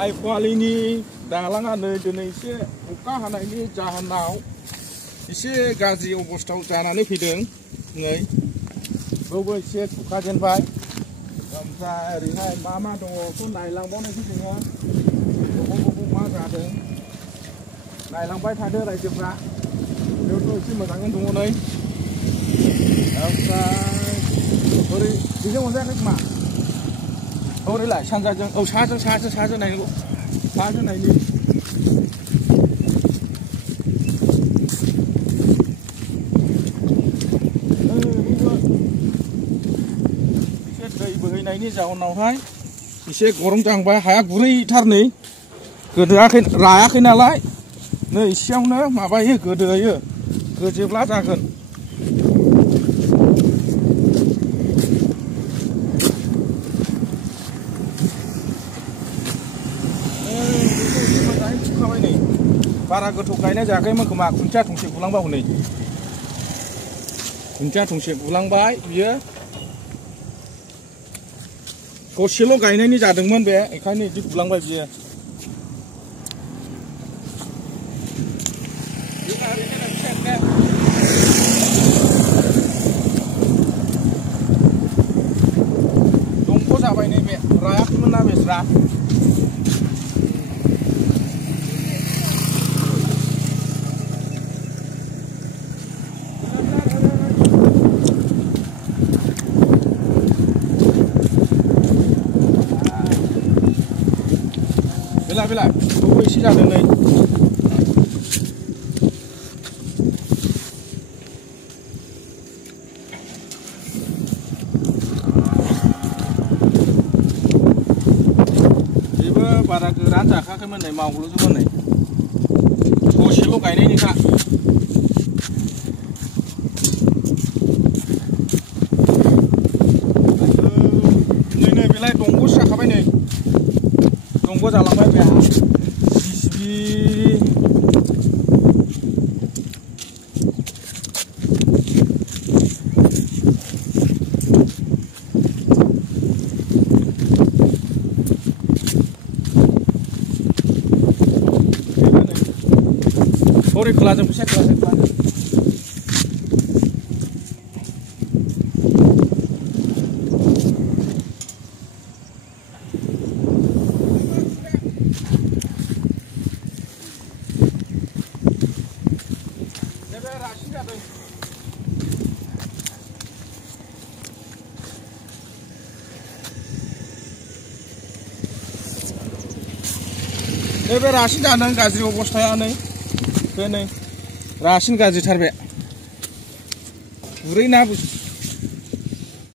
आइफवालिनि दालाङा नै दिनै एसे अखा हानायनि जाहोनाव एसे गाज्रि अबस्थायाव जानानै फैदों नै बेवबो एसे खुखाजेनबाय ओमफ्राय ओरैहाय मा दङ बेखौ नायलांबावनायसै जोङो बबाव मा जादों नायलांबाय थादो रायजोफ्रा बेयावथ' एसे मोजाङैनो दङ नै ओमफ्राय ओरै बेजों मोनजायाखै खोमा ओरैलाय सानजाजों औ साहाजों नायनांगौ साहाजों नायनि एसे दै बोहैनायनि जाउनावहाय एसे गरम जाहांबाय हाया गुरैथार नै गोदोआखै रायाखै नालाय नै एसेयावनो माबायो गोदोयो गोजोब्ला जागोन बारा गोथौ गायनाय जायाखैमोन खोमा खुन्थिया थंसे गुलांबाय हनै खुन्थिया थंसे गुलांबाय बियो ससेल' गायनायनि जादोंमोन बे ओंखायनो बिदि गुलांबाय बियो दंग' जाबाय नैबे रायाखैमोन ना बेस्रा बेला बेवबो एसे जादों नै बेबो बारा गोरान जाखाखैमोन नै मावल'जोबमोन नै ससेल' गायनायनिखा नै बेलाय दंग'सो जाखाबाय नै दंग' जालांबाय बे हरै खोलाजों फैसा खोलाजों नैबे रासिन जादों गाज्रि अबस्थाया नै बे नै रासिन गाज्रिथार बे गुरै ना